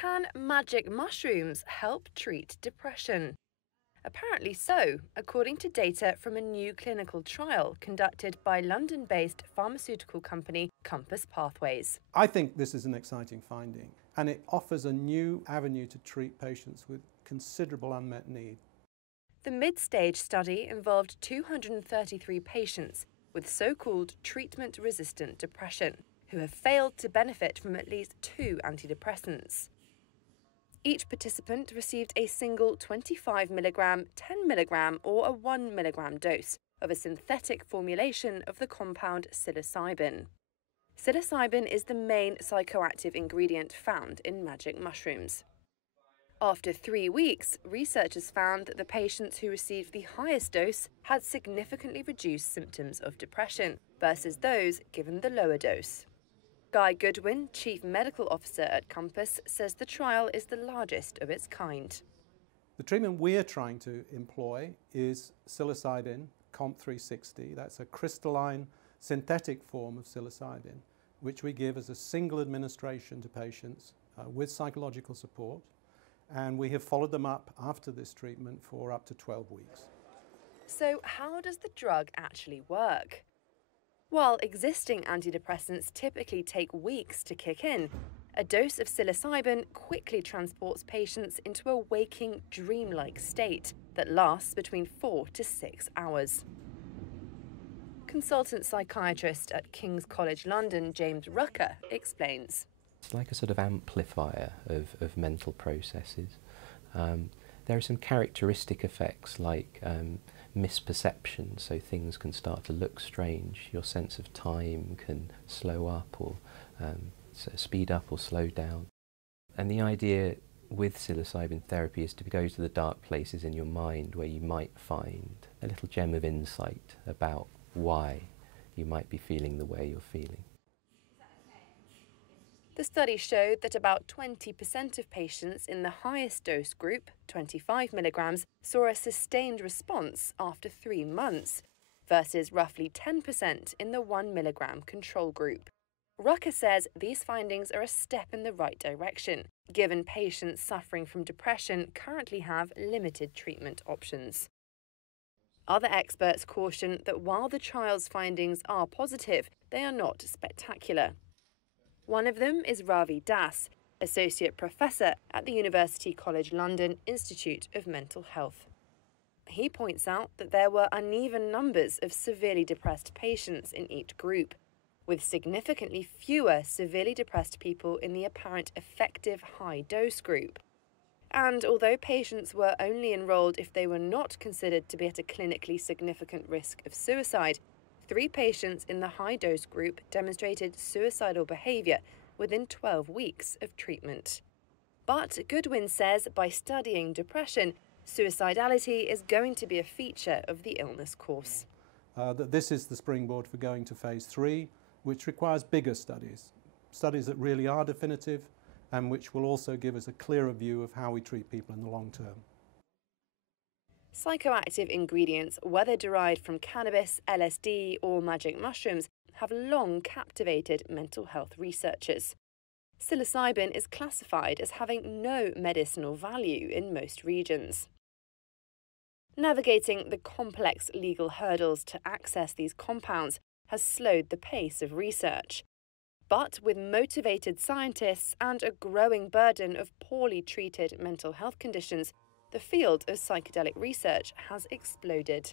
Can magic mushrooms help treat depression? Apparently so, according to data from a new clinical trial conducted by London-based pharmaceutical company Compass Pathways. I think this is an exciting finding, and it offers a new avenue to treat patients with considerable unmet need. The mid-stage study involved 233 patients with so-called treatment-resistant depression who have failed to benefit from at least 2 antidepressants. Each participant received a single 25 mg, 10 mg or a 1 mg dose of a synthetic formulation of the compound psilocybin. Psilocybin is the main psychoactive ingredient found in magic mushrooms. After 3 weeks, researchers found that the patients who received the highest dose had significantly reduced symptoms of depression versus those given the lower dose. Guy Goodwin, Chief Medical Officer at Compass, says the trial is the largest of its kind. The treatment we're trying to employ is psilocybin, COMP360. That's a crystalline synthetic form of psilocybin, which we give as a single administration to patients with psychological support. And we have followed them up after this treatment for up to 12 weeks. So how does the drug actually work? While existing antidepressants typically take weeks to kick in, a dose of psilocybin quickly transports patients into a waking, dreamlike state that lasts between 4 to 6 hours. Consultant psychiatrist at King's College London, James Rucker, explains. It's like a sort of amplifier of mental processes. There are some characteristic effects like misperception, so things can start to look strange. Your sense of time can slow up or speed up or slow down. And the idea with psilocybin therapy is to go to the dark places in your mind where you might find a little gem of insight about why you might be feeling the way you're feeling. The study showed that about 20% of patients in the highest dose group, 25 mg, saw a sustained response after 3 months, versus roughly 10% in the 1 mg control group. Rucker says these findings are a step in the right direction, given patients suffering from depression currently have limited treatment options. Other experts caution that while the trial's findings are positive, they are not spectacular. One of them is Ravi Das, Associate Professor at the University College London Institute of Mental Health. He points out that there were uneven numbers of severely depressed patients in each group, with significantly fewer severely depressed people in the apparent effective high-dose group. And although patients were only enrolled if they were not considered to be at a clinically significant risk of suicide, 3 patients in the high-dose group demonstrated suicidal behaviour within 12 weeks of treatment. But Goodwin says by studying depression, suicidality is going to be a feature of the illness course. That this is the springboard for going to phase 3, which requires bigger studies that really are definitive and which will also give us a clearer view of how we treat people in the long term. Psychoactive ingredients, whether derived from cannabis, LSD or magic mushrooms, have long captivated mental health researchers. Psilocybin is classified as having no medicinal value in most regions. Navigating the complex legal hurdles to access these compounds has slowed the pace of research. But with motivated scientists and a growing burden of poorly treated mental health conditions, the field of psychedelic research has exploded.